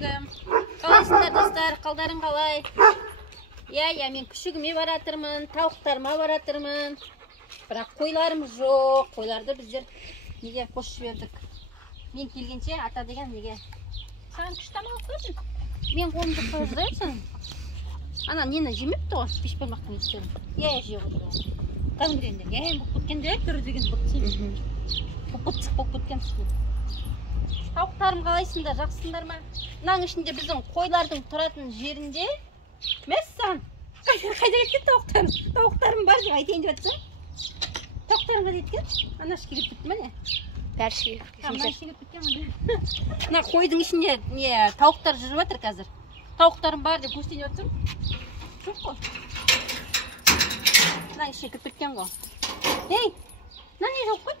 күшігім. Қалайсыңдар достар, қалдарың қалай? Иә, мен күшігіме баратырмын, тауықтарыма баратырмын. Бірақ қойларымыз жоқ. Қойларды біздер неге қосып жібердік. Мен келгенше ата деген неге? Саған күш тамақ көрдім. Мен қолымды қойып ана нені жемепті ғой, бешбармақтың еттерін. Иә, жеп отыр. Қаңгірендер. Иә, бұл көткенде түрі деген бұтсың. Бұтсық болып көткен сұлу. Тауықтарым қалайсыңдар, жақсыңдар ма? Мынаның ішінде біздің қойлардың тұратын жерінде мәссаған. Қайда кеткен тауықтарым? Тауықтарым бар деп айтайын деп жатсың? Тауықтарым қайда кеткен? Ана шегіп кетті ме не? Бәрі шегіп кеткен. Ана шегіп кеткен ме? Мына қойдың ішінде не тауықтар жүріп жатыр қазір. Тауықтарым бар деп көрсетейін деп жатсың? Жоқ қой. Мына ішіне кіріп кеткен ғой. Ей, мына не жоқ қой?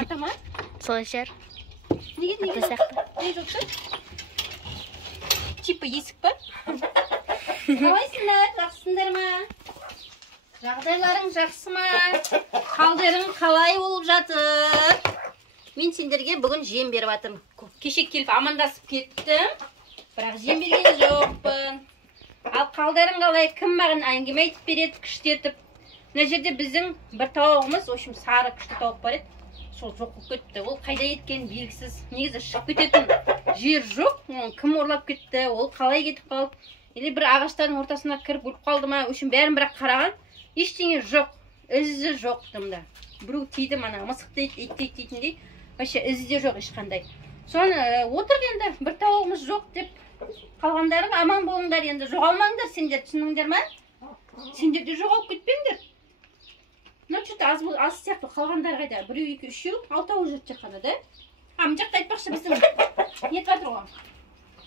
Атама? Солай шығар. Неге? Не жоқты? Типа есік па? Қалайсыңдар, жақсыңдар ма? Жағдайларың жақсы ма? Қалдарың қалай болып жатыр? Мен сендерге бүгін жем беріп жатырмын. Кеше келіп амандасып кеттім, бірақ жем берген жоқпын. Ал қалдарың қалай? Кім маған әңгіме айтып береді, күштетіп? Мына жерде біздің бір тауығымыз, в общем, сары күшті тауық бар еді. Сол жоқ болып кетті. Ол қайда кеткен белгісіз. Негізі шығып кететін жер жоқ. Кім ұрлап кетті? Ол қалай кетіп қалды? Или бір ағаштардың ортасына кіріп өліп қалды ма? Үшін бәрін бірақ қараған. Ештеңе жоқ. Ізі жоқ дымда. Біреу тиді мана мысық дейді, ит дейтіндей. Вообще ізі де жоқ ешқандай. Соны отыр енді бір тауығымыз жоқ деп қалғандарың аман болыңдар енді. Жоғалмаңдар сендер, түсініңдер ма? Сендер де жоғалып кетпеңдер. Мына что-то аз сияқты қалғандар қайда? Біреу, екі, үшеу, алтауы жүріп жатқанда, да? Мына жақта айтпақшы біздің нетіп жатыр ғой.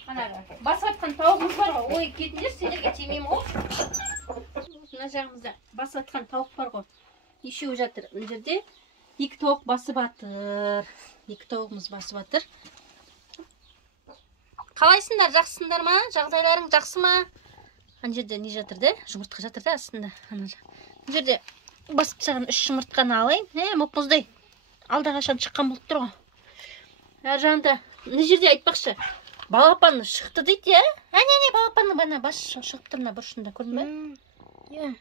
Анағы басып жатқан тауығымыз бар ғой. Ой, кетіңдер, сендерге тимеймін ғой. Мына жағымызда басып жатқан тауық бар ғой. Нешеуі жатыр. Мына жерде екі тауық басып жатыр. Екі тауығымыз басып жатыр. Қалайсыңдар, жақсыңдар ма? Жағдайларың жақсы ма? Ана жерде не жатыр да? Жұмыртқа жатыр да астында. Ана жерде басып тастаған 3 жұмыртқаны алайын. Мұп-мұздай. Алда қашан шыққан болып тұр ғой. Ар жағында, мына жерде айтпақшы. Балапан шықты дейді, я? Әне, балапанның бана бас шығып тұр мына бұрышында, көрдің бе?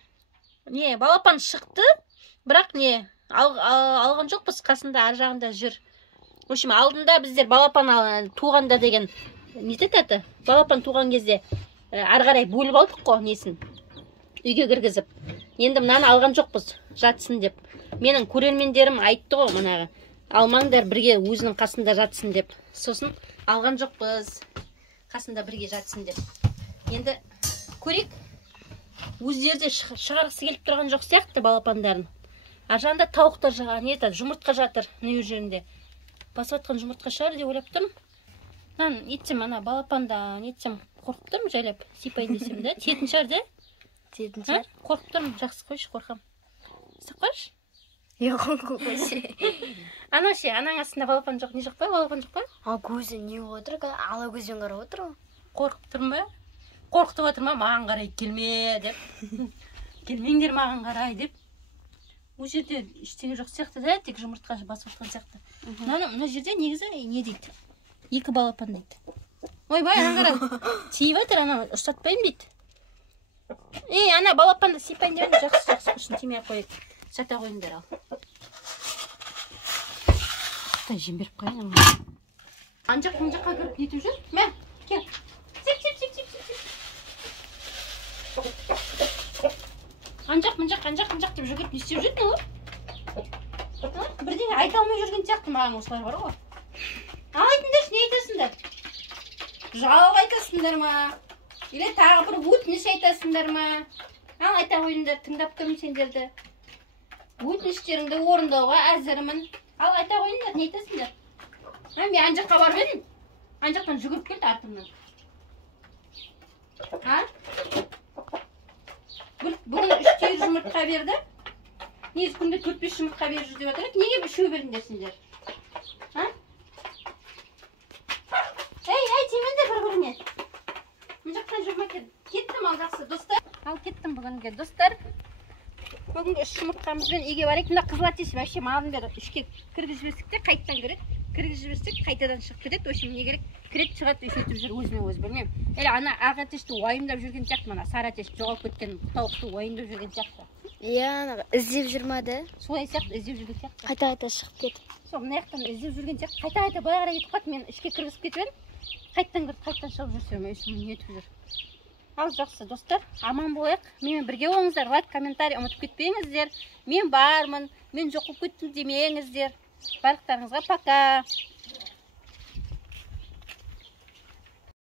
Не, балапан шықты, бірақ не, алған жоқпыз, қасында ар жағында жүр. В общем, алдында біздер балапан туғанда деген, не айтады? Балапан туған кезде ар қарай бөліп алдық қой, несін? Үйге кіргізіп. Енді мынаны алған жоқпыз, жатсын деп. Менің көрермендерім айтты ғой мұнағы. Алмаңдар бірге өзінің қасында жатсын деп. Сосын алған жоқпыз, қасында бірге жатсын деп. Енді көрек, өздері де шығарғысы келіп тұрған жоқ сияқты балапандарын. Ар жағында тауықтар жұмыртқа жатыр, не жерінде. Басып жатқан жұмыртқа шығар деп ойлап тұрмын. Мен етсем, ана балапанда нетсем қорқып тұрмын, жайлап сипайын десем да. Тетін шығар да? Тетін шығар. Қорқып тұрмын, жақсы қойшы, қорқам. Сақ қойшы? Yok көзі. Ана ше, анаң астында балапан жоқ, не жоқ па? Балапан жоқ па? Ал көзі не отыр? Ала көзбен қарап отыр ғой. Қорқып тұрмын ба? Қорқытып отыр ма? Маған қарай келме деп. Келмеңдер маған қарай деп. Ол жерде ештеңе жоқ сияқты да, тек жұмыртқа басып жатқан сияқты. Мына жерде негізі не дейді? Екі балапан дейді. Ойбай, ана қара. Тиіп жатыр, ана ұстатпайын дейді. Ей, ана балапанды сипайын деп жақсы құрсын, тимей қойып. Жата қойыңдар ал. Қытай жем беріп қойын. Анжақ мұнжаққа кіріп нетіп жүр? Мә, кел. Сеп. Анжақ мұнжақ деп жүгіріп не істеп жүрдің ол? Бірдеңе айта алмай жүрген сияқты маған осылар бар ғой. Ал айтыңдаршы, не айтасыңдар? Жауап айтасыңдар ма? Или тағы бір өтініш айтасыңдар ма? Ал айта қойыңдар, тыңдап тұрмын сендерді. Өтініштеріңді орындауға әзірмін. Ал айта қойыңдар, не айтасыңдар? Мен анжаққа барып едім. Анжақтан жүгіріп келді артымнан. Бүгін 3 жұмыртқа берді. Негізі күнде 4-5 жұмыртқа беріп жүр деп жатыр. Неге үшеу бердіңдер сендер? Ей, тимеңдер бір-біріне. Мына жақтан жүрмей кеттім ал жақсы достар. Ал кеттім бүгінге достар. Бүгінгі 3 жұмыртқамызбен үйге барайық. Мына қызыл әтеш вообще маған бері 3-ке кіргізіп жіберсек те қайттан көреді. кіргізіп жіберсек қайтадан шығып кетеді. В общем, не керек? Кіреді, шығады, сөйтіп жүр, өзіне өзі білмеймін. Әлі ана ақ атешті уайымдап жүрген сияқты, мына сары атеш жоғалып кеткен тауықты уайымдап жүрген сияқты. Иә, ана іздеп жүрмә де. Солай сияқты, іздеп жүрген сияқты. Қайта-қайта шығып кетіп. Сол мына жақтан іздеп жүрген сияқты, қайта-қайта былай қарай кетіп қалды. Мен ішке кіргізіп кетіп едім. Қайттан кіріп, қайттан шығып жүрсем, өзім не етіп жүр. Ал жақсы достар, аман болайық. Менімен бірге болыңыздар, лайк, комментарий ұмытып кетпеңіздер. Мен бармын, мен жоқ болып кеттім демеңіздер. Барлықтарыңызға пока.